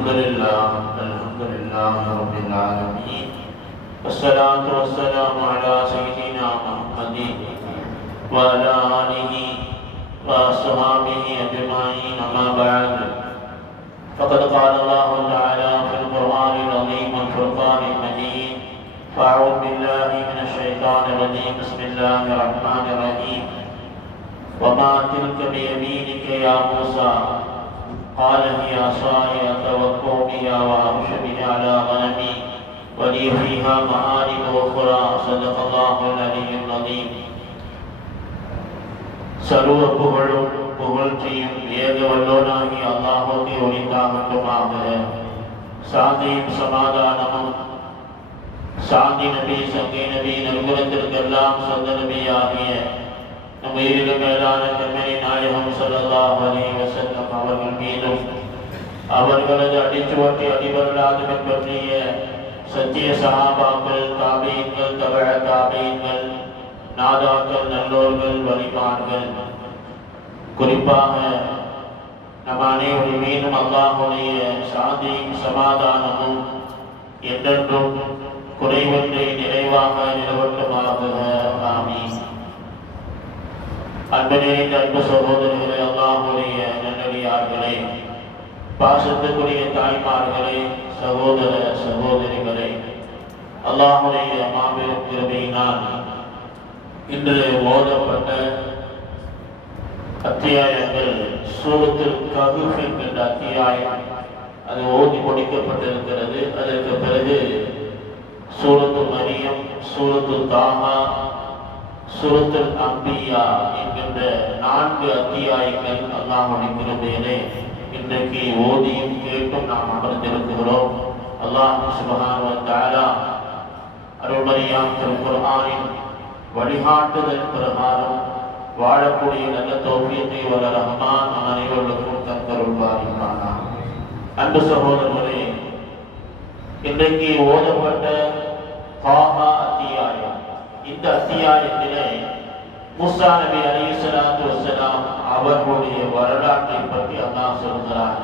الحمد لله الحمد لله رب العالمين. والصلاة والسلام على سيدنا محمد وعلى آله وأصحابه أجمعين أما بعد. فقد قال الله تعالى في القرآن العظيم والفرقان المجيد فأعوذ بالله من الشيطان الرجيم بسم الله الرحمن الرحيم. وما تلك بيمينك يا موسى قال هي عصاي اتوكا بها واهش بها على غنمي ولي فيها مآرب أخرى صدق الله العلي العظيم சர்வ புகழும் புகழ்ச்சியும் ஏக வல்லோனாகி அல்லாஹுக்கு ஒளித்தாகட்டுமாக சாந்தியும் சமாதானமும் சாந்தி நபி சங்கை நபி நல்குலத்திற்கெல்லாம் சொந்த நபி ஆகிய நம் உயிரிலும் மேலான கண்மணி நாயகம் ஸல்லல்லாஹு அலி வஸல்லம் அவர்கள் மீதும் அவர்களது அடிச்சுவட்டி அடிவரலாது பின்பற்றிய சத்திய சகாபாக்கள் தாபீன்கள் தவழ தாபீன்கள் நாதாக்கள் நல்லோர்கள் வழிபாடுகள் குறிப்பாக நம் அனைவரும் மீண்டும் அல்லாஹுடைய சாந்தியும் சமாதானமும் என்றென்றும் குறைவொன்றை நிறைவாக நிலவட்டுமாக அன்பு அன்பு சகோதரர்களே அல்லாஹுடைய நல்லடியார்களே பாசத்துக்குரிய தாய்மார்களே சகோதர சகோதரிகளே அல்லாஹுடைய மாபெரும் கிருபையினால் இன்று ஓதப்பட்ட அத்தியாயங்கள் சூரத்தில் ககுஃப் என்கின்ற அத்தியாயம். அது ஓதி முடிக்கப்பட்டிருக்கிறது. அதற்கு பிறகு சூரத்து மரியம் சூரத்து தாமா சுரத்தில் அம்பியா என்கின்ற நான்கு அத்தியாயங்கள் அல்லாஹுடைய கிருபையிலே இன்றைக்கு ஓதியும் கேட்டும் நாம் அமர்ந்திருக்கிறோம். அல்லாஹ் சுபஹான அருள்மரியாம் திருக்குர்ஆனின் வழிகாட்டுதல் பிரகாரம் வாழக்கூடிய நல்ல தோப்பியத்தை வல்ல ரஹ்மான் நம் அனைவர்களுக்கும் தந்தருள்வாரிப்பானா அன்பு சகோதரர்களே இன்றைக்கு ஓதப்பட்ட காஹா இந்த அத்தியாயத்திலே முசா நபி அலைஹிஸ்ஸலாத்து வசலாம் அவர்களுடைய வரலாற்றை பற்றி அல்லாஹ் சொல்கிறார்.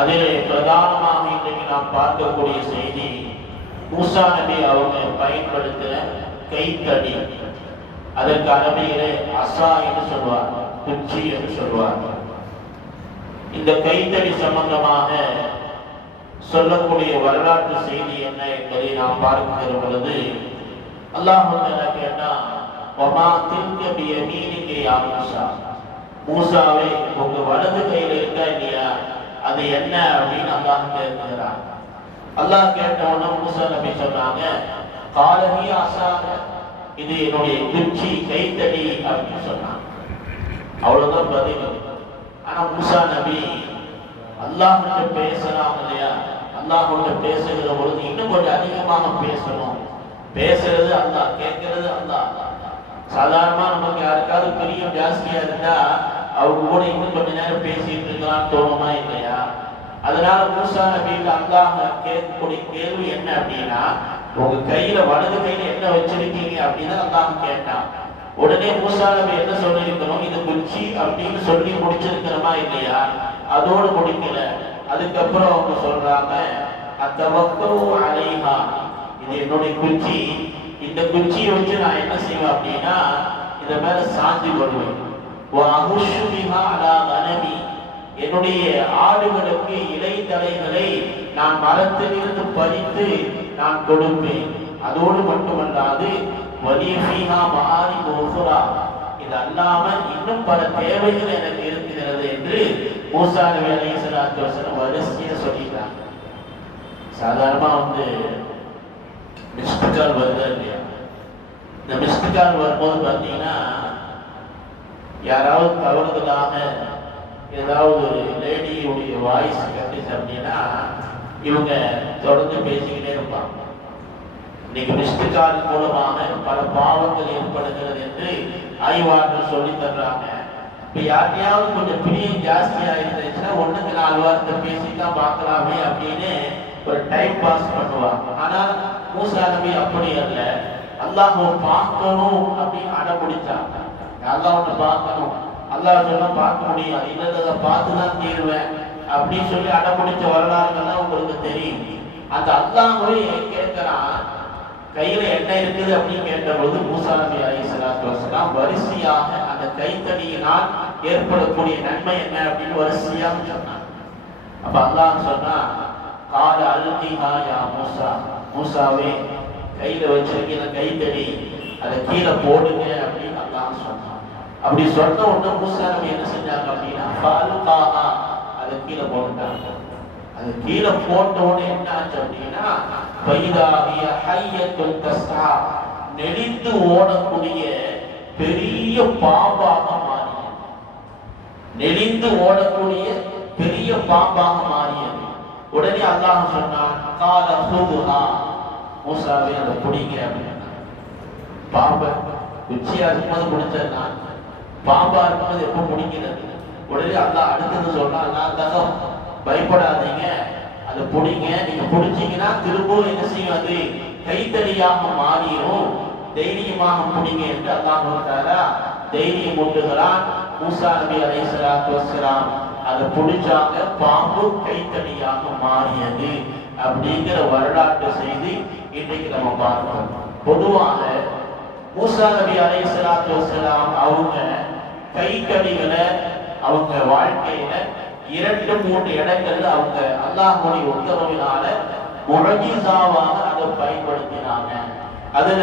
அதிலே பிரதானமாக இன்றைக்கு நாம் பார்க்கக்கூடிய செய்தி மூசா நபி அவங்க பயன்படுத்தின கைத்தடி. அதற்கு அரபியிலே அசா என்று சொல்வார் குச்சி என்று சொல்வார் இந்த கைத்தடி சம்பந்தமாக சொல்லக்கூடிய வரலாற்று செய்தி என்ன என்பதை நாம் பார்க்கிற பொழுது அல்லாஹ் கேட்டா ஒமா திருக்க பியமீனிக்கு யா மூசா? மூசாவே உங்க வலது கையில இருக்கா இல்லையா? அது என்ன? அப்படின்னு அல்லாஹ் கேட்கிறான். அல்லாஹ் கேட்ட உடனே மூசா நபி சொன்னாங்க காலனி அசாக இது என்னுடைய குச்சி கைத்தடி அப்படின்னு சொன்னாங்க. அவ்வளவுதான் பதில். ஆனா மூசா நபி அல்லாஹ்கிட்ட பேசலாம் இல்லையா? அல்லாஹ் பேசுகிற பொழுது இன்னும் கொஞ்சம் அதிகமாக பேசணும். பேசுறது அல்லா கேட்கறது அல்லா. சாதாரணமா நமக்கு யாருக்காவது பிரியம் ஜாஸ்தியா இருந்தா அவங்க கூட இன்னும் கொஞ்ச நேரம் பேசிட்டு இருக்கலாம் தோணுமா இல்லையா? அதனால மூசா நபியில் அல்லாஹ் கேட்கக்கூடிய கேள்வி என்ன அப்படின்னா உங்க கையில வலது கையில என்ன வச்சிருக்கீங்க அப்படின்னு அல்லாஹ் கேட்டான். உடனே மூசா நபி என்ன சொல்லியிருக்கிறோம் இது குச்சி அப்படின்னு சொல்லி முடிச்சிருக்கிறோமா இல்லையா? அதோடு முடிக்கல. அதுக்கப்புறம் அவங்க சொல்றாங்க அத்தவக்கோ அலைமா இது என்னுடைய குச்சி. இந்த குச்சியை வச்சு நான் என்ன செய்வேன் அப்படின்னா இத மேல சாஞ்சி கொள்வேன் என்னுடைய ஆடுகளுக்கு இலை தலைகளை நான் மரத்திலிருந்து பறித்து நான் கொடுப்பேன். அதோடு மட்டுமல்லாது வலியீகா மாறி போகுரா இது அல்லாம இன்னும் பல தேவைகள் எனக்கு இருக்கிறது என்று மூசா வேலை அலைஹிஸ்ஸலாத்து வரிசையை வரிசையா சொல்லிட்டாங்க. சாதாரணமா வந்து மிஸ்டு கால் வருதா இல்லையா? இந்த மிஸ்டு கால் வரும்போது பார்த்தீங்கன்னா யாராவது தவறுதலாக ஏதாவது ஒரு லேடியுடைய வாய்ஸ் கட்டுச்சு அப்படின்னா இவங்க தொடர்ந்து பேசிக்கிட்டே இருப்பாங்க. இன்னைக்கு மிஸ்டு கால் மூலமாக பல பாவங்கள் ஏற்படுகிறது என்று ஆய்வாளர்கள் சொல்லி தர்றாங்க. இப்போ யார்ட்டையாவது கொஞ்சம் பிரியம் ஜாஸ்தியாக இருந்துச்சுன்னா ஒண்ணுக்கு நாலு வாரத்தை பேசிதான் பார்க்கலாமே அப்படின்னு ஒரு டைம் பாஸ் பண்ணுவாங்க. ஆனா மூசா நபி அப்படி அல்ல. அல்லாஹ் பார்க்கணும் அப்படின்னு அடம்பிடிச்சாங்க அல்லாஹ் ஒன்று பார்க்கணும். அல்லாஹ் சொன்னா பார்க்க முடியாது. இல்லதை பார்த்து தான் தீருவேன் அப்படின்னு சொல்லி அடம்பிடிச்ச வரலாறுகள்லாம் உங்களுக்கு தெரியும். அந்த அல்லாஹ்வே கேட்கிறான்? கையில என்ன இருக்குது அப்படின்னு கேட்டபோது மூசா நபி அலி சலாத்து வசலாம் வரிசையாக அந்த கைத்தடியினால் ஏற்படக்கூடிய நன்மை என்ன அப்படின்னு வரிசையாக சொன்னான். அப்ப அல்லாஹ் சொன்னா கால அல்கிஹா யா மூசா. மூசாவே கையில வச்சிருக்கிற கைத்தடி அதை கீழே போடுங்க அப்படின்னு அல்லாஹ் சொன்னான். அப்படி சொன்ன உடனே மூசா நம்ம என்ன செஞ்சாங்க அப்படின்னா ஃபால்காஹா அதை கீழே போட்டுட்டாங்க. அது கீழே போட்ட உடனே என்ன ஆச்சு அப்படின்னா பைதாவிய ஹையத்துல் தஸ்தா நெடிந்து ஓடக்கூடிய பெரிய பாம்பாக மாறியது. நெளிந்து ஓடக்கூடிய பெரிய பாம்பாக மாறியது. உடனே அல்லாஹ் சொன்னான் கால ஹுதுஹா மூசாவே அதை பிடிங்க அப்படின்னு பாம்பை உச்சியா இருக்கும்போது நான். பாம்பா இருக்கும்போது எப்போ பிடிக்கிறது உடனே அல்லாஹ் அடுத்தது சொன்னா நான் தகம் பயப்படாதீங்க. அதை பிடிங்க நீங்க பிடிச்சீங்கன்னா திரும்பவும் என்ன செய்யும் அது? கைத்தடியாக மாறிடும் தைரியமாக பிடிங்க என்று அல்லாஹ் தாரா தைரியம் ஊட்டுகிறான் மூசா நபி அலை சலாத்து வசலாம் அதை பிடிச்சாங்க பாம்பு கைத்தடியாக மாறியது அப்படிங்கிற வரலாற்று செய்தி இன்றைக்கு நம்ம பார்க்கிறோம். பொதுவாக மூசா நபி அலை சலாத்து வசலாம் அவங்க கைத்தடிகளை அவங்க வாழ்க்கையில இரண்டு மூன்று இடங்கள்ல அவங்க அல்லாஹுடைய உத்தரவினால முழங்கிசாவாக அதை பயன்படுத்தினாங்க. அதுல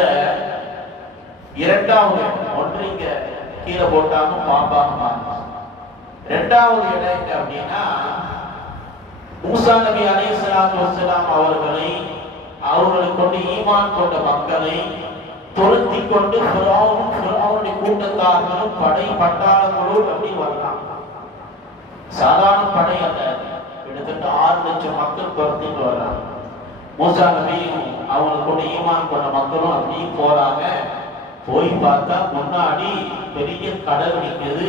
இரண்டாவது ஒன்று இங்க கீழே போட்டாங்க பாம்பாக மாறிச்சு இரண்டாவது இடம் அப்படின்னா மூசா நபி அலை சலாத்து வசலாம் அவர்களை அவர்களை கொண்டு ஈமான் கொண்ட மக்களை துரத்தி கொண்டு ஃபிரௌனும் ஃபிரௌனுடைய கூட்டத்தார்களும் படை பட்டாளங்களும் அப்படி வரலாம் சாதாரண படை அல்ல. கிட்டத்தட்ட ஆறு லட்சம் மக்கள் துரத்திட்டு வர்றாங்க. மூசா நபியும் அவங்களை கொண்டு ஈமான் கொண்ட மக்களும் அப்படி போறாங்க. போய் பார்த்தா முன்னாடி பெரிய கடல் நிற்கிறது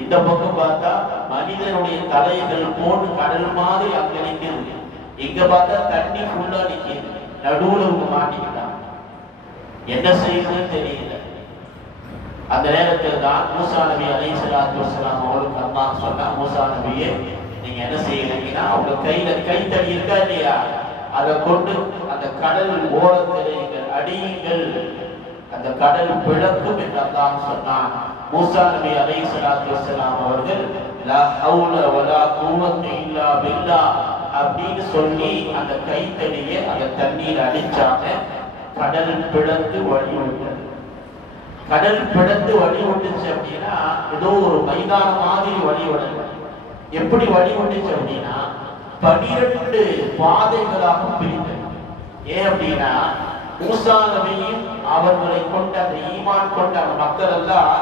இந்த பக்கம் பார்த்தா மனிதனுடைய தலைகள் போன்று கடல் மாதிரி அங்க நிற்கிறது இங்க பார்த்தா தண்ணி ஃபுல்லா நிற்கிறது நடுவுல இவங்க மாட்டிக்கிட்டாங்க. என்ன செய்யுதுன்னு தெரியல. அந்த நேரத்தில் தான் மூசா நபி அலை சலாத்து வசலாம் அவளுக்கு அம்மா சொன்னா மூசா நபியே நீங்க என்ன செய்யறீங்கன்னா அவங்க கையில கைத்தடி இருக்கா இல்லையா? அதை கொண்டு அந்த கடல் ஓரத்தில் நீங்கள் அடியுங்கள். அந்த கடல் பிளக்கும் என்று அல்லாஹ் சொன்னான். மூசா நபி அலை சலாத்து லா ஹவுல வலா இல்லா பில்லா அப்படின்னு சொல்லி அந்த கைத்தடியை அந்த தண்ணீர் அடிச்சாங்க. கடல் பிளந்து வழி விட்டது. கடல் பிளந்து வழி விட்டுச்சு அப்படின்னா ஏதோ ஒரு மைதான மாதிரி வழி விடல. எப்படி வழி விட்டுச்சு அப்படின்னா பனிரெண்டு பாதைகளாக பிரித்தது. ஏன் அப்படின்னா மூசா நபியும் அவர்களை கொண்ட அந்த ஈமான் கொண்ட அந்த மக்கள் எல்லாம்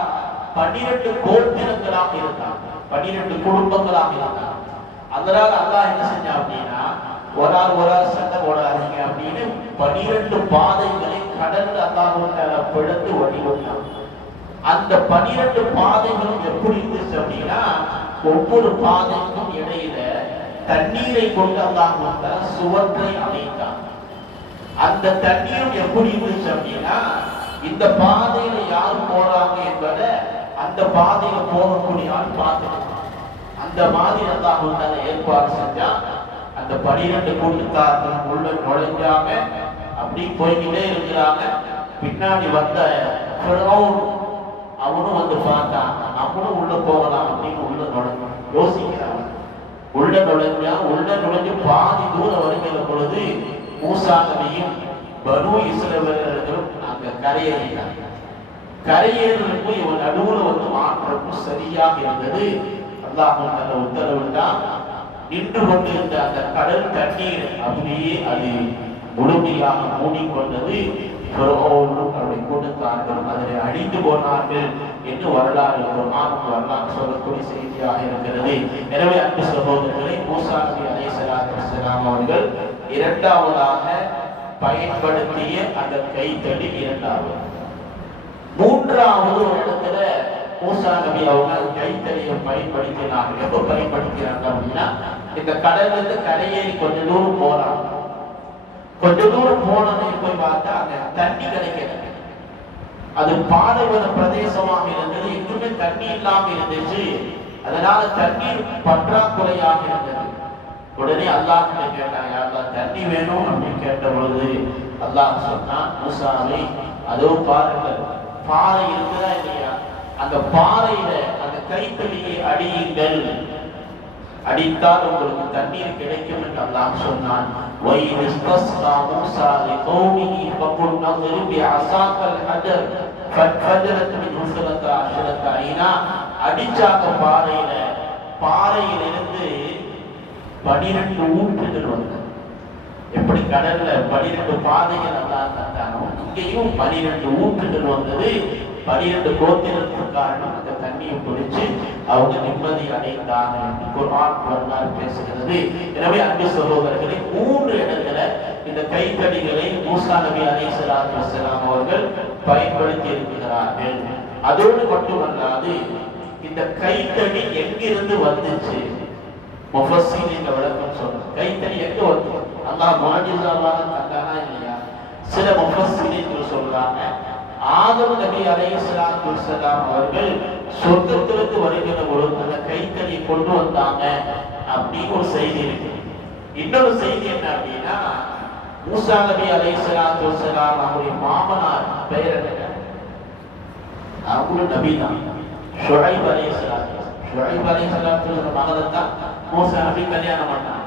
பன்னிரண்டு கோத்திரங்களாக இருந்தாங்க. பன்னிரெண்டு குடும்பங்களாக இருந்தாங்க. அதனால அல்லாஹ் என்ன செஞ்சான் அப்படின்னா ஒரு ஆள் ஒரு ஆள் சண்டை போடாதீங்க அப்படின்னு பனிரெண்டு பாதைகளை கடந்து அல்லாஹால பிழந்து வழிவிட்டான் அந்த பனிரெண்டு பாதைகளும் எப்படி இருந்துச்சு அப்படின்னா ஒவ்வொரு பாதைக்கும் இடையில தண்ணீரை கொண்டு அல்லாஹால சுவற்றை அமைத்தான். அந்த தண்ணீரும் எப்படி இருந்துச்சு அப்படின்னா இந்த பாதையில யார் போறாங்க என்பதை அந்த பாதையில போகக்கூடிய ஆள் பார்த்துட்டு அந்த மாதிரி அல்லாஹ் ஏற்பாடு செஞ்சா அந்த பனிரெண்டு கூட்டுத்தார்கள் உள்ள நுழைஞ்சாங்க அப்படி போய்கிட்டே இருக்கிறாங்க. பின்னாடி வந்த ஃபிரௌன் அவனும் வந்து பார்த்தான் நம்மளும் உள்ள போகலாம் அப்படின்னு உள்ள நுழைஞ்சு யோசிக்கிறாங்க உள்ள நுழைஞ்சா உள்ள நுழைஞ்சு பாதி தூரம் வருகிற பொழுது மூசா நபியும் பனு இஸ்ரவேலர்களும் அங்க கரையேறினாங்க. கரையேறதுக்கும் இவன் நடுவுல வந்து மாற்றமும் சரியாக இருந்தது. அல்லாஹ் அந்த உத்தரவிட்டான் நின்று கொண்டிருந்த அந்த கடல் தண்ணீர் அப்படியே அது முழுமையாக மூடிக்கொண்டது. அவருடைய கூட்டத்தார்கள் அதில் அழிந்து போனார்கள் என்று வரலாறு குர்ஆனும் வரலாறு சொல்லக்கூடிய செய்தியாக இருக்கிறது. எனவே அன்பு சகோதரர்களை மூசாசி அலை அலைஹிஸ்ஸலாத்து அவர்கள் இரண்டாவதாக பயன்படுத்திய அந்த கைத்தடி இரண்டாவது. மூன்றாவது ஒரு இடத்துல மூசா நபி அவங்க கைத்தறியை கைத்தடியை பயன்படுத்தினாங்க எப்ப பயன்படுத்தினாங்க அப்படின்னா இந்த கடல்ல இருந்து கரையேறி கொஞ்ச தூரம் போறாங்க கொஞ்ச தூரம் போனதை போய் பார்த்தா அங்க தண்ணி கிடைக்கல. அது பாலைவன பிரதேசமாக இருந்தது எங்குமே தண்ணி இல்லாம இருந்துச்சு. அதனால தண்ணீர் பற்றாக்குறையாக இருந்தது. உடனே அல்லாஹ் கேட்டாங்க அல்லாஹ் தண்ணி வேணும்? அப்படின்னு கேட்ட பொழுது அல்லாஹ் சொன்னான் மூசாவை அதோ பாருங்கள் பாறை இருக்குதா இல்லையா அந்த பாறையில அந்த கைத்தடியை அடியுங்கள் அடித்தால் உங்களுக்கு தண்ணீர் கிடைக்கும் என்று அல்லாஹ் சொன்னான் وَإِذِ اسْتَسْقَى مُوسَى لِقَوْمِهِ فَقُلْنَا اضْرِب بِعَصَاكَ الْحَجَرَ فَانْفَجَرَتْ مِنْهُ اثْنَتَا عَشْرَةَ عَيْنًا அடிச்சாங்க பாறையில பாறையிலிருந்து பனிரெண்டு ஊற்றுகள் வந்தது எப்படி கடல்ல பனிரெண்டு பாதைகள் அல்லா தந்தானோ இங்கேயும் பனிரெண்டு ஊற்றுகள் வந்தது. பனிரெண்டு கோத்திரத்துக்கு காரணம் அந்த தண்ணியை பிடிச்சு அவங்க நிம்மதி அடைந்தாங்க என்று வரலாறு பேசுகிறது. எனவே அன்பு சகோதரர்களை மூன்று இடத்துல இந்த கைத்தடிகளை மூசா நபி அலைஹிஸ்ஸலாத்து வஸ்ஸலாம் அவர்கள் பயன்படுத்தி இருக்கிறார்கள். அதோடு மட்டுமல்லாது இந்த கைத்தடி எங்கிருந்து வந்துச்சு? முஃபஸ்ஸீன் என்ற விளக்கம் சொல்றாங்க கைத்தடி எங்க வந்து? அல்லாஹ் மாஜிசாவாக தந்தானா இல்லையா சில முஃபஸ்ஸீன்கள் சொல்றாங்க. ஆதம் நபி அலைஹிஸ்ஸலாத்து அவர்கள் சொர்க்கத்திலிருந்து வருகிற பொழுது அந்த கைத்தறியை கொண்டு வந்தாங்க அப்படின்னு ஒரு செய்தி இருக்கு. இன்னொரு செய்தி என்ன அப்படின்னா மூசா நபி அலைஹிஸ்ஸலாத்து வஸ்ஸலாம் அவருடைய மாமனார் பெயர் என்ன அவங்களும் நபி தான். ஷுஐப் அலைஹிஸ்ஸலாத்து ஷுஐப் அலைஹிஸ்ஸலாத்து மகளை தான் மூசா நபி கல்யாணம் பண்ணாங்க.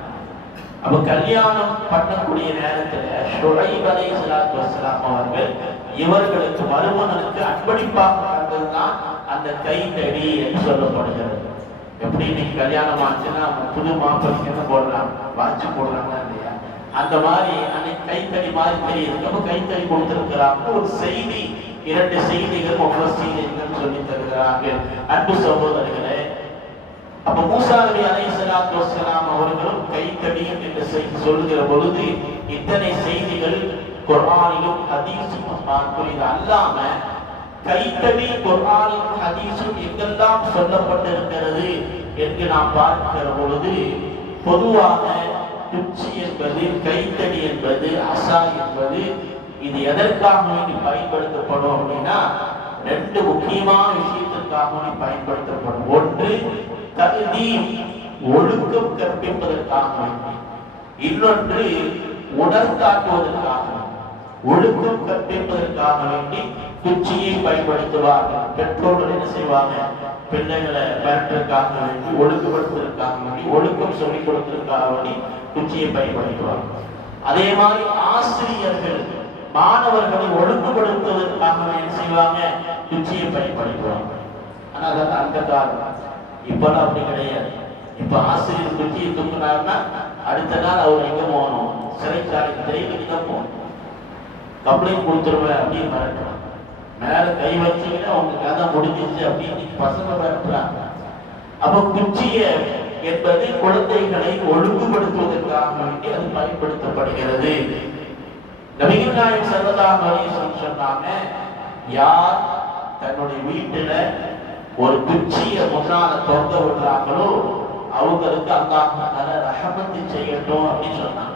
அப்ப கல்யாணம் பண்ணக்கூடிய நேரத்துல ஷுஐப் சலாத்து வசலாம் அவர்கள் இவர்களுக்கு மருமகனுக்கு அன்பளிப்பாக தான் அந்த கைத்தடி என்று சொல்லப்படுகிறது. எப்படி இன்னைக்கு கல்யாணம் ஆச்சுன்னா புது மாப்பிள்ளைக்கு என்ன போடுறாங்க வாட்சி போடுறாங்க இல்லையா? அந்த மாதிரி அன்னைக்கு கைத்தறி மாதிரி தெரியுது. அப்ப கைத்தறி கொடுத்திருக்கிறாங்க. ஒரு செய்தி இரண்டு செய்திகள் ஒவ்வொரு செய்திகள் சொல்லி தருகிறார்கள். அன்பு சகோதரர்களே அப்ப மூசா நபி அலைஹிஸ்ஸலாத்து வஸ்ஸலாம் அவர்களும் கைத்தடி என்று செய்தி சொல்லுகிற பொழுது இத்தனை செய்திகள் குர்ஆனிலும் ஹதீஸும் பார்க்கிறது அல்லாம கைத்தடி குர்ஆனிலும் ஹதீஸும் எங்கெல்லாம் சொல்லப்பட்டிருக்கிறது என்று நாம் பார்க்கிற பொழுது பொதுவாக குச்சி என்பது கைத்தடி என்பது அசா என்பது இது எதற்காக வேண்டி பயன்படுத்தப்படும் அப்படின்னா ரெண்டு முக்கியமான விஷயத்திற்காக வேண்டி பயன்படுத்தப்படும். ஒன்று தகுதீம் ஒழுக்கம் கற்பிப்பதற்காக இன்னொன்று உணர்த்தாட்டுவதற்காக ஒழுக்கம் கற்பிப்பதற்காக வேண்டி குச்சியை பயன்படுத்துவார்கள். பெற்றோர்கள் என்ன செய்வாங்க? பிள்ளைகளை மிரட்டுறதுக்காக வேண்டி ஒழுங்குபடுத்துவதற்காக வேண்டி ஒழுக்கம் சொல்லிக் கொடுப்பதற்காக வேண்டி குச்சியை பயன்படுத்துவார்கள். அதே மாதிரி ஆசிரியர்கள் மாணவர்களை ஒழுங்குபடுத்துவதற்காக என்ன செய்வாங்க? குச்சியை பயன்படுத்துவாங்க ஆனா அதெல்லாம் அந்த காரணம் இப்பெல்லாம் அப்படி கிடையாது. இப்ப ஆசிரியர் குச்சியை தூக்குனாருன்னா அடுத்த நாள் அவர் எங்க போகணும்? சிறைச்சாலைக்கு ஜெயிலுக்கு தான் போகணும். கம்ப்ளைண்ட் கொடுத்துருவேன் அப்படின்னு மிரட்டுறான். மேல கை வச்சீங்கன்னா உங்க கதை முடிஞ்சிச்சு அப்படின்னு பசங்க மிரட்டுறாங்க. அப்ப குச்சிய என்பது குழந்தைகளை ஒழுங்குபடுத்துவதற்காக வேண்டி அது பயன்படுத்தப்படுகிறது. நபிகள் நாயகம் ஸல்லல்லாஹு அலைஹி சொன்னாங்க யார் தன்னுடைய வீட்டுல ஒரு குச்சியை முன்னால திறந்து விடுறாங்களோ அவங்களுக்கு அல்லாஹ் தஆலா ரஹமத்து செய்யட்டும் அப்படின்னு சொன்னாங்க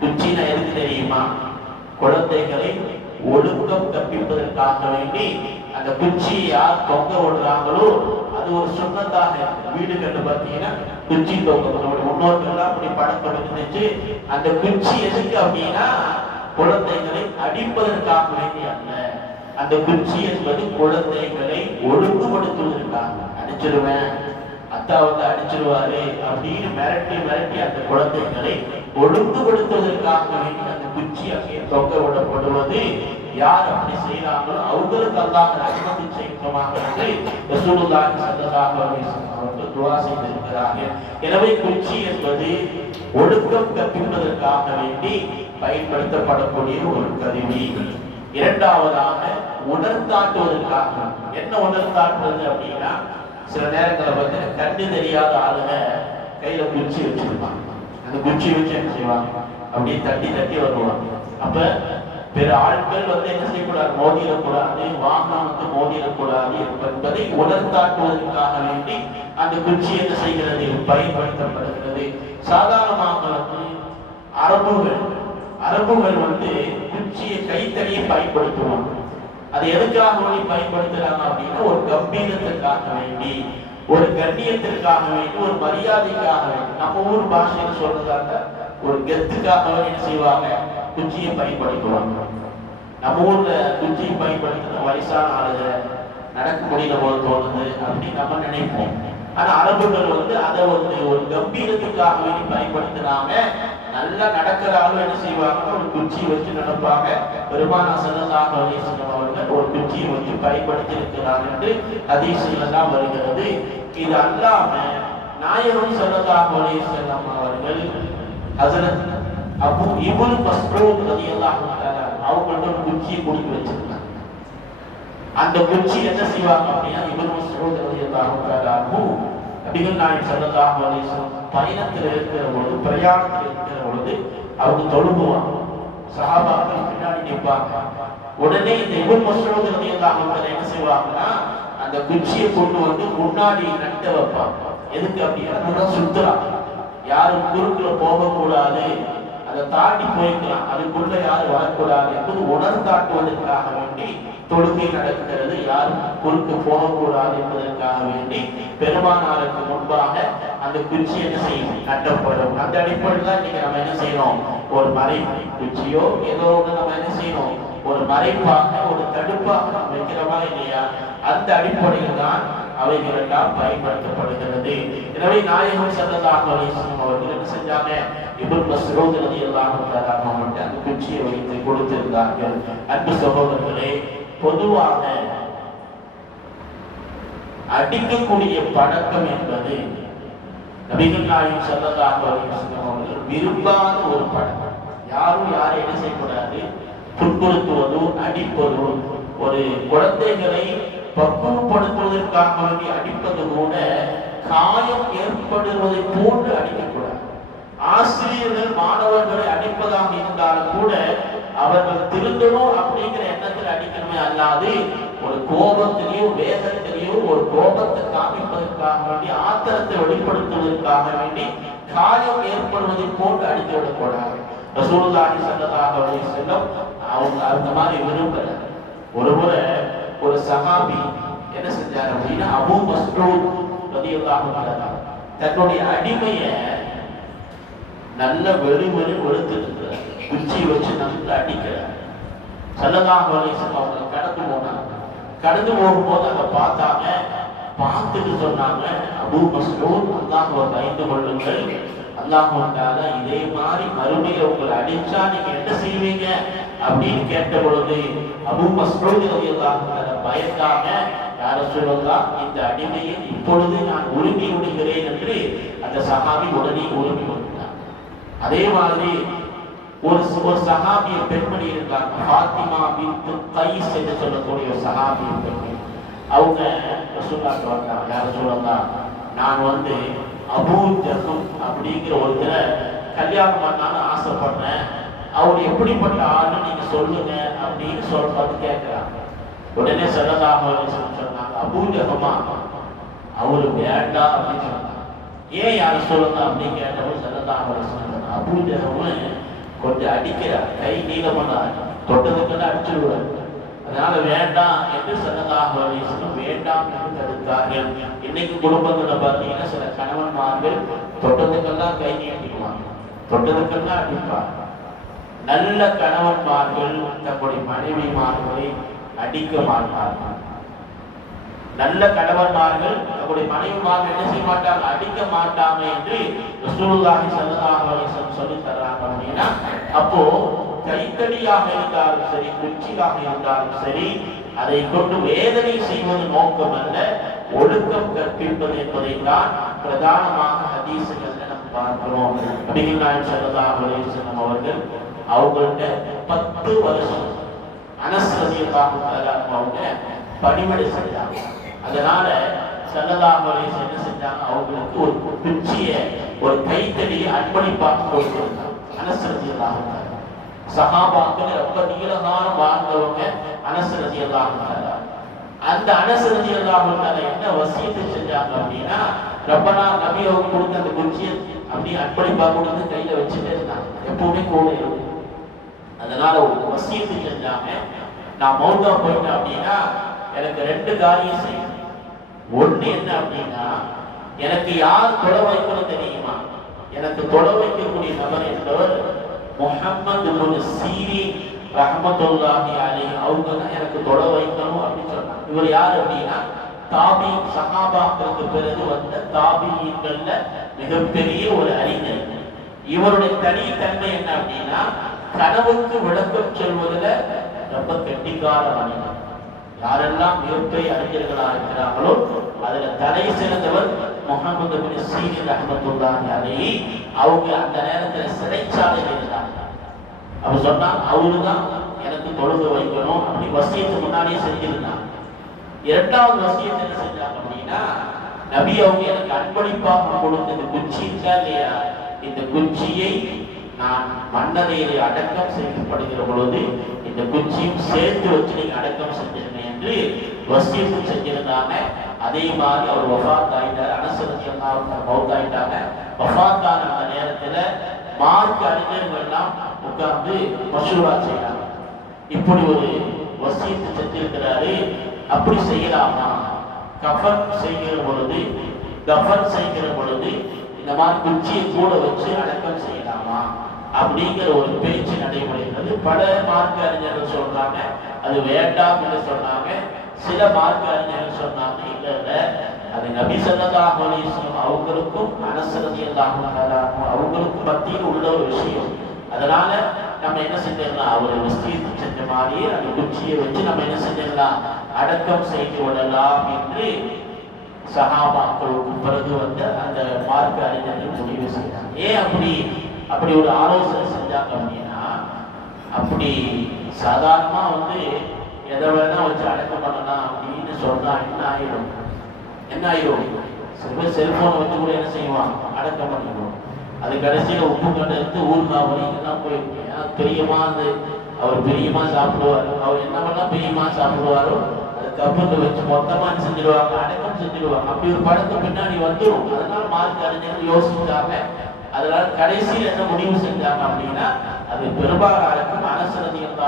குச்சினா எதுக்கு தெரியுமா? குழந்தைகளை ஒழுக்கம் கற்பிப்பதற்காக வேண்டி அந்த குச்சியை யார் தொங்க விடுறாங்களோ அது ஒரு சுண்ணத்தாக வீடு கண்டு பார்த்தீங்கன்னா குச்சி தொங்க நம்முடைய முன்னோர்கள்லாம் அப்படி பழக்கம் இருந்துச்சு. அந்த குச்சி எதுக்கு அப்படின்னா குழந்தைகளை அடிப்பதற்காக வேண்டி அல்ல. அந்த குச்சி என்பது குழந்தைகளை ஒழுங்குபடுத்துவதற்காக அடிச்சிருவேன். அத்தா வந்து அடிச்சிருவாரு அப்படின்னு மிரட்டி மிரட்டி அந்த குழந்தைகளை ஒழுங்குபடுத்துவதற்காக வேண்டி அந்த குச்சி அங்கே தொங்க விடப்படுவது. யார் அப்படி செய்யறாங்களோ அவங்களுக்கு அல்லாஹ் ரஹ்மத்து செய்யமாக என்று ரசூலுல்லாஹி ஸல்லல்லாஹு அலைஹி வஸல்லம் அவர்கள் துஆ செய்திருக்கிறார்கள் எனவே குச்சி என்பது ஒழுக்கம் கற்பிப்பதற்காக வேண்டி பயன்படுத்தப்படக்கூடிய ஒரு கருவி. இரண்டாவதாக உணர்ந்தாட்டுவதற்காக. என்ன உணர்த்தாட்டுவது அப்படின்னா சில நேரங்களில் வந்து கண்டு தெரியாத ஆளுங்க கையில குச்சி வச்சிருப்பாங்க. அந்த குச்சி வச்சு என்ன செய்வாங்க? அப்படியே தட்டி தட்டி வருவாங்க. அப்ப பிற ஆட்கள் வந்து என்ன செய்யக்கூடாது? மோதிடக்கூடாது வாகனம் வந்து மோதிடக்கூடாது என்பதை உணர்ந்தாட்டுவதற்காக வேண்டி அந்த குச்சி என்ன செய்கிறது? பயன்படுத்தப்படுகிறது. சாதாரணமாக வந்து அரபுகள் அரபுகள் வந்து குச்சியை கைத்தறியை பயன்படுத்துவாங்க. அது எதுக்காக வேண்டி பயன்படுத்துறாங்க அப்படின்னா ஒரு கம்பீரத்திற்காக வேண்டி ஒரு கண்ணியத்திற்காக வேண்டி ஒரு மரியாதைக்காக வேண்டி. நம்ம ஊர் பாஷையில சொல்றதாக ஒரு கெத்துக்காக வேண்டி என்ன செய்வாங்க? குச்சியை பயன்படுத்துவாங்க. நம்ம ஊர்ல குச்சியை பயன்படுத்தின வயசான ஆளுங்க நடக்க முடியல போல தோணுது அப்படின்னு நம்ம நினைப்போம். ஆனா அரபுகள் வந்து அதை வந்து ஒரு கம்பீரத்துக்காக வேண்டி பயன்படுத்தினாங்க நல்லா நடக்கிற ஆளு என்ன செய்வாங்க? ஒரு குச்சி வச்சு நடப்பாங்க. பெருமானா செல்லதாக அவர்கள் ஒரு குச்சியை வச்சு பயன்படுத்தி இருக்கிறார் என்று அதிசயம்தான் வருகிறது. இது அல்லாம நாயகம் செல்லதாக செல்லம் அவர்கள் ஹசரத் அபு இபுல் மஸ்ரூத் அவங்கள்ட்ட ஒரு குச்சியை கொடுத்து வச்சிருந்தாங்க. அந்த குச்சி என்ன செய்வாங்க அப்படின்னா இபுல் மஸ்ரூத் நபிகள் நாயகம் ஸல்லல்லாஹு அலைஹி வஸல்லம் பயணத்தில் இருக்கிற பொழுது பிரயாணத்தில் இருக்கிற பொழுது அவங்க தொழுகுவாங்க சஹாபாக்கள் பின்னாடி நிற்பாங்க. உடனே இந்த இபுல் மஸ்ரூத் ரலியல்லாஹு என்ன செய்வாங்கன்னா அந்த குச்சியை கொண்டு வந்து முன்னாடி நட்ட வைப்பாங்க. எதுக்கு அப்படின்னா சுத்தலாம் யாரும் குறுக்குல போகக்கூடாது. அதை தாண்டி போய்க்கலாம். அதுக்குள்ள யாரும் வரக்கூடாது என்பது உணர்ந்தாட்டுவதற்காக வேண்டி தொழுகை நடக்கிறது. யாரும் குறுக்கு போகக்கூடாது என்பதற்காக வேண்டி பெருமானாருக்கு முன்பாக அந்த குச்சி என்ன செய்யும்? கட்டப்படும். அந்த அடிப்படையில் தான் இன்னைக்கு நம்ம என்ன செய்யணும்? ஒரு மறை குச்சியோ ஏதோ ஒன்று நம்ம என்ன செய்யணும்? ஒரு மறைப்பாக ஒரு தடுப்பாக நம்ம வைக்கிறோமா இல்லையா? அந்த அடிப்படையில் தான் அவைகளெல்லாம் பயன்படுத்தப்படுகிறது. எனவே நாயகம் சல்லல்லாஹு அலைஹி அவர்கள் என்ன செஞ்சாங்க? இப்னு மஸ்ஊத் ரலியல்லாஹு தஆலா அந்த குச்சியை வைத்து கொடுத்திருந்தார்கள். அன்பு சகோதரர்களே பொதுவாக அடிக்கக்கூடிய பழக்கம் என்பது நபிகள் நாயகம் அவர்கள் விரும்பாத ஒரு பழக்கம். யாரும் யாரும் என்ன செய்யக்கூடாது? துன்புறுத்துவதோ அடிப்பதோ ஒரு குழந்தைகளை பக்குவப்படுத்துவதற்காக வேண்டி அடிப்பது கூட காயம் ஏற்படுவதை போன்று அடிக்கக்கூடாது. ஆசிரியர்கள் மாணவர்களை அடிப்பதாக இருந்தாலும் கூட அவர்கள் திருந்தணும் அப்படிங்கிற எண்ணத்தில் அடிக்கணுமே அல்லாது ஒரு கோபத்திலையும் வேதத்திலையும் ஒரு கோபத்தை காமிப்பதற்காக வேண்டி ஆத்திரத்தை வெளிப்படுத்துவதற்காக வேண்டி காயம் ஏற்படுவதை போட்டு அடித்து விடக்கூடாது. ரசூலுல்லாஹி சல்லல்லாஹு அலைஹி வஸல்லம் அவங்க அந்த மாதிரி விரும்பல. ஒரு முறை ஒரு சஹாபி என்ன செஞ்சார் அப்படின்னா அபூ மஸ்ரூத் ரலியல்லாஹு அன்ஹு தன்னுடைய அடிமையை நல்ல வெறுமனு வெறு வெளுத்துட்டு குச்சி வச்சு நல்லா அடிக்கிறார் சல்லல்லாஹு அலைஹி அவங்க கடந்து போனாங்க. கடந்து போகும்போது அதை பார்த்தாங்க. பார்த்துட்டு சொன்னாங்க அபூ மஸ்ஊத் அல்லாஹ்வை பயந்து கொள்ளுங்கள். அல்லாஹ் வந்தால இதே மாதிரி மறுமையில உங்களை அடிச்சா நீங்க என்ன செய்வீங்க? அப்படின்னு கேட்ட பொழுது அபூ மஸ்லூர் எல்லாம் பயந்தாங்க. யார சொல்லலாம் இந்த அடிமையை இப்பொழுது நான் உரிமை விடுகிறேன் என்று அந்த சகாபி உடனே உரிமை வந்தார் அதே மாதிரி ஒரு ஒரு சகாபிய பெண்மணி இருக்காங்க ஃபாத்திமா பின் கைஸ் என்று சொல்லக்கூடிய ஒரு சகாபிய பெண்மணி. அவங்க ரசூல்லாக்கு வந்தாங்க. யார சொல்லலாம் நான் வந்து அபூ ஜஹம் அப்படிங்கிற ஒருத்தரை கல்யாணம் பண்ணான்னு ஆசைப்படுறேன். அவர் எப்படிப்பட்ட ஆள்னு நீங்க சொல்லுங்க அப்படின்னு சொல்ல கேட்கிறாங்க உடனே சொல்லதாக சொன்னாங்க அபூ ஜஹமா அவரு வேண்டாம் அப்படின்னு சொன்னாங்க. ஏன் யார சொல்லுங்க அப்படின்னு கேட்டவர் சொல்லதாக சொன்னாங்க அபூ கொஞ்சம் அடிக்கிறார் கை நீளமான தொட்டதுக்கெல்லாம் அடிச்சுடுவார் அதனால வேண்டாம் என்று சல்லல்லாஹு அலைஹி வேண்டாம் என்று தடுத்தார்கள். இன்னைக்கு குடும்பத்துல பார்த்தீங்கன்னா சில கணவன்மார்கள் தொட்டதுக்கெல்லாம் கை நீட்டிக்குவாங்க. தொட்டதுக்கெல்லாம் அடிப்பார் நல்ல கணவன்மார்கள் தங்களுடைய மனைவிமார்களை அடிக்க மாட்டார்கள் நல்ல கணவன்மார்கள் தங்களுடைய மனைவிமார்கள் என்ன செய்ய மாட்டாங்க? அடிக்க மாட்டாங்க என்று ரசூலுல்லாஹி ஸல்லல்லாஹு அலைஹி வஸல்லம் சொல்லி தர்றாங்க. அப்படின்னா அப்போ கைத்தடியாக இருந்தாலும் சரி குச்சியாக இருந்தாலும் சரி அதை கொண்டு வேதனை செய்வது நோக்கம் அல்ல ஒழுக்கம் கற்பிப்பது என்பதை தான் பிரதானமாக ஹதீசுகள் நம்ம பார்க்கிறோம். நபிகள் நாயகம் ஸல்லல்லாஹு அலைஹி வஸல்லம் அவர்கள் அவங்கள்ட்ட பத்து வருஷம் அனஸ் ரலியல்லாஹு அவங்க பணிவிடை செஞ்சாங்க. அதனால செல்லதாமரை என்ன செஞ்சாங்க? அவங்களுக்கு ஒரு பிச்சிய ஒரு கைத்தடியை அர்ப்பணிப்பாக கொடுத்திருந்தாங்க. அனஸ் சகாபாக்கள் ரொம்ப நீளகாலம் வாழ்ந்தவங்க அனஸ் அந்த அனஸ் என்ன வசியத்தை செஞ்சாங்க அப்படின்னா ரப்பனா நபி அவங்க கொடுத்த அந்த குச்சியை அப்படியே அர்ப்பணிப்பாக கொடுத்து கையில வச்சுட்டே இருந்தாங்க. எப்பவுமே கூட இருக்கும் அதனால ஒரு வசியத்தை செஞ்சாங்க. நான் மௌத்தா போயிட்டேன் அப்படின்னா எனக்கு ரெண்டு காரியம் செய்யும் ஒண்ணு என்ன அப்படின்னா எனக்கு யார் தொட வைக்கணும் தெரியுமா? எனக்கு தொட வைக்கக்கூடிய நபர் என்பவர் முஹம்மது இப்னு சீரின் ரஹ்மத்துல்லாஹி அலைஹி. அவங்க தான் எனக்கு தொட வைக்கணும் அப்படின்னு சொன்னாங்க. இவர் யார் அப்படின்னா தாபி சகாபாக்களுக்கு பிறகு வந்த தாபியீன்கள்ல மிகப்பெரிய ஒரு அறிஞர். இவருடைய தனித்தன்மை என்ன அப்படின்னா கனவுக்கு விளக்கம் சொல்வதில் ரொம்ப கெட்டிக்கார மனிதன் யாரெல்லாம் இயற்கை அறிஞர்களா இருக்கிறார்களோ அதுல தலை சிறந்தவர் முகமது பின் சீனியர் ரஹமத்துல்லாஹி அவங்க அந்த நேரத்துல சிறைச்சாலையில் இருந்தாங்க. அப்ப சொன்னாங்க அவருதான் எனக்கு தொழுது வைக்கணும். அப்படி வசியத்து முன்னாடியே செஞ்சிருந்தாங்க. இரண்டாவது வசியத்தை என்ன செஞ்சாங்க அப்படின்னா நபி அவங்க எனக்கு அன்பளிப்பாக கொடுத்த இந்த குச்சி இருக்கா இல்லையா? இந்த குச்சியை நான் மன்னரையிலே அடக்கம் செய்யப்படுகிற பொழுது இந்த குச்சியும் சேர்த்து வச்சு நீங்க அடக்கம் செஞ்சிருங்க. என்று வசியத்து செஞ்சிருந்தாங்க அதே மாதிரி அவர் வஃபாத் ஆயிட்டார் அனசரதி மவுத் ஆயிட்டாங்க வஃபாத் ஆன அந்த நேரத்துல மார்க் அறிஞர்கள்லாம் உட்கார்ந்து மசூரா செய்யறாங்க இப்படி ஒரு வசியத்து செஞ்சிருக்கிறாரு அப்படி செய்யலாமா? கஃபன் செய்கிற பொழுது கஃபன் செய்கிற பொழுது இந்த மாதிரி குச்சியை கூட வச்சு அடக்கம் செய்யலாமா? அப்படிங்கிற ஒரு பேச்சு நடைபெறுகிறது பல மார்க்க அறிஞர்கள் சொல்றாங்க அது வேண்டாம் என்று சொன்னாங்க. சில மார்க்க அறிஞர்கள் சொன்னாங்க இல்ல இல்ல. அது நபி ஸல்லல்லாஹு அலைஹி அவங்களுக்கும் அனஸ் ரலியல்லாஹு அவங்களுக்கும் மத்தியில் உள்ள ஒரு விஷயம். அதனால நம்ம என்ன செஞ்சிடலாம்? அவர் வஸ்தியத்தை செஞ்ச மாதிரியே அந்த குச்சியை வச்சு நம்ம என்ன செஞ்சிடலாம்? அடக்கம் செய்து விடலாம் என்று சகாபாக்களுக்கு பிறகு வந்து அந்த மார்க்க அறிஞர்கள் முடிவு செய்தாங்க. ஏன் அப்படி? அப்படி ஒரு ஆலோசனை செஞ்சாங்க அப்படின்னா அப்படி சாதாரணமா வந்து எதை வேணா வச்சு அடக்கம் பண்ணலாம் அப்படின்னு சொன்னா என்ன ஆயிடும் என்ன ஆயிடும் சில பேர் செல்போனை வச்சு கூட என்ன செய்வான் அடக்கம் பண்ணிடுவோம் அது கடைசியில உப்பு கண்டு எடுத்து ஊருக்காய் வழி போயிருக்கும் ஏன்னா பிரியமா அது அவர் பிரியமா சாப்பிடுவார். அவர் என்ன பண்ணா பிரியமா சாப்பிடுவாரோ அது கப்பல் வச்சு மொத்தமா செஞ்சிருவாங்க? அடக்கம் செஞ்சிருவாங்க. அப்படி ஒரு படத்துக்கு பின்னாடி வந்துடும் அதனால மார்க் அறிஞர்கள் யோசிச்சாங்க அதனால கடைசியில் என்ன முடிவு செஞ்சாங்க அப்படின்னா அது பெரும்பாலாருக்கும் அனசரதியம்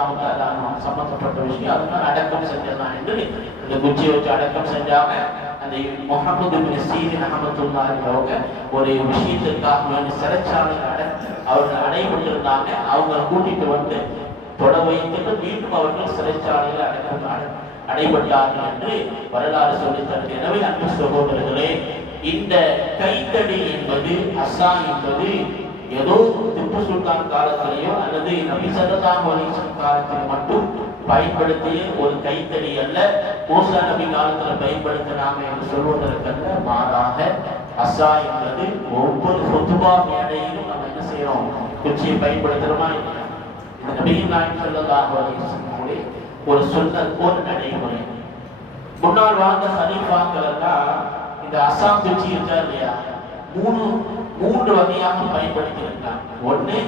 சம்பந்தப்பட்ட விஷயம். அதுதான் அடக்கம் செஞ்சிடலாம் என்று இந்த குச்சியை வச்சு அடக்கம் செஞ்சாங்க. அந்த முகமது பின் சீரின் அகமத்துல்லாஹி அவங்க ஒரு விஷயத்திற்காக வேண்டி சிறைச்சாலையில் அடை அவர்கள் அடைபட்டிருந்தாங்க அவங்களை கூட்டிட்டு வந்து தொட வைத்துட்டு மீண்டும் அவர்கள் சிறைச்சாலையில் அடக்கம் அடைபட்டார்கள் என்று வரலாறு சொல்லித்தருகிறது எனவே அன்பு சகோதரர்களே இந்த கைத்தடி என்பது அசா என்பது ஏதோ திப்பு சுல்தான் காலத்திலேயோ அல்லது நபி ஸல்லல்லாஹு அலைஹி காலத்தில் மட்டும் பயன்படுத்திய ஒரு கைத்தடி அல்ல. மூசா நபி காலத்தில் பயன்படுத்தினாங்க என்று சொல்வதற்கல்ல மாறாக அசா என்பது ஒவ்வொரு சொத்துபா மேடையிலும் நம்ம என்ன செய்யறோம் குச்சியை பயன்படுத்துறோமா நபியின் இது நபிகள் நாயகம் ஸல்லல்லாஹு அலைஹி ஒரு சுன்னத் போல் நடைமுறை. முன்னாள் வாழ்ந்த ஹலீஃபாக்கள் எல்லாம் இந்த அசாம் குச்சி இருக்கா இல்லையா? மூணு மூன்று வகையாக பயன்படுத்தி இருக்காங்க ஒண்ணு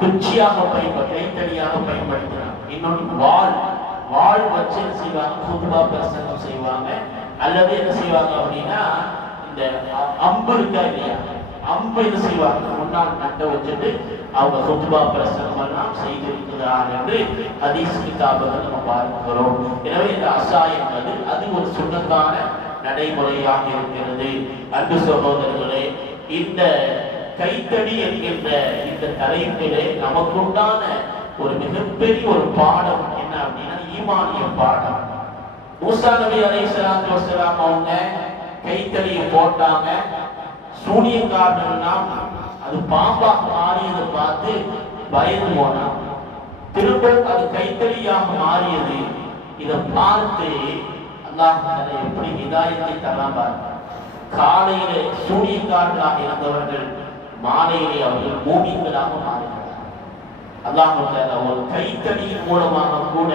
குச்சியாக பயன்படுத்த கைத்தடியாக பயன்படுத்தினான் இன்னொன்று வாழ் வாள். வச்சு என்ன செய்வாங்க? குதுபா பிரசங்கம் செய்வாங்க. அல்லது என்ன செய்வாங்க அப்படின்னா இந்த அம்பு இருக்கா இல்லையா? அம்பு என்ன செய்வாங்க? முன்னால் நட்டை வச்சுட்டு அவங்க குதுபா பிரசங்கம் எல்லாம் செய்திருக்கிறார் என்று ஹதீஸ் கிதாபுகள் நம்ம பார்க்கிறோம். எனவே இந்த அசா என்பது அது ஒரு சுண்ணத்தான நடைமுறையாக இருக்கிறது அன்பு சகோதரர்களே இந்த கைத்தடி என்கின்ற இந்த தலைப்பிலே நமக்குண்டான ஒரு மிகப்பெரிய ஒரு பாடம் என்ன அப்படின்னா ஈமானிய பாடம். மூசா நபி அலைஹிஸ்ஸலாத்து வஸலாம் அவங்க கைத்தடியை போட்டாங்க. சூனியக்காரர்கள்லாம் அது பாம்பாக மாறியதை பார்த்து பயந்து போனான் திரும்ப அது கைத்தடியாக மாறியது. இதை பார்த்து அல்லாஹ் எப்படி இதாயத்தை தரலாம் பாருங்க. காலையிலே சூரியக்காரர்களாக இருந்தவர்கள் மாலையிலே அவர்கள் மூமின்களாக மாறினார்கள் அல்லாஹ் ஒரு கைத்தடியின் மூலமாக கூட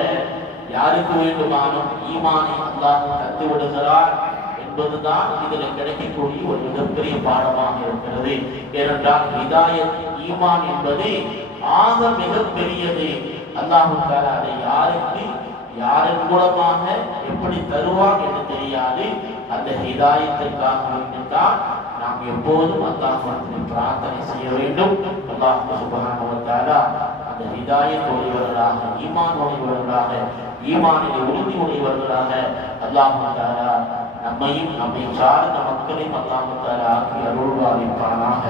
யாருக்கு வேண்டுமானும் ஈமானை அல்லாஹ் தந்து விடுகிறார் என்பதுதான் இதில் கிடைக்கக்கூடிய ஒரு மிகப்பெரிய பாடமாக இருக்கிறது. ஏனென்றால் ஹிதாயத் ஈமான் என்பது ஆக மிகப்பெரியது. அல்லாஹ் அதை யாருக்கு யாரின் மூலமாக எப்படி தருவான் என்று தெரியாது. அந்த ஹிதாயத்திற்காக வேண்டித்தான் நாம் எப்போதும் அல்லாஹிடத்தில் பிரார்த்தனை செய்ய வேண்டும். அல்லாஹ் சுபகானவத்தாலா அந்த ஹிதாயத் உடையவர்களாக ஈமான் உடையவர்களாக ஈமானில் உறுதி உடையவர்களாக அல்லாஹாலா நம்மையும் நம்மை சார்ந்த மக்களையும் அல்லாஹாலா ஆக்கி அருள்வாதிப்பானாக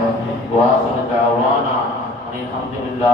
வாசன தாவானா. அனைத்து அலமதுல்லா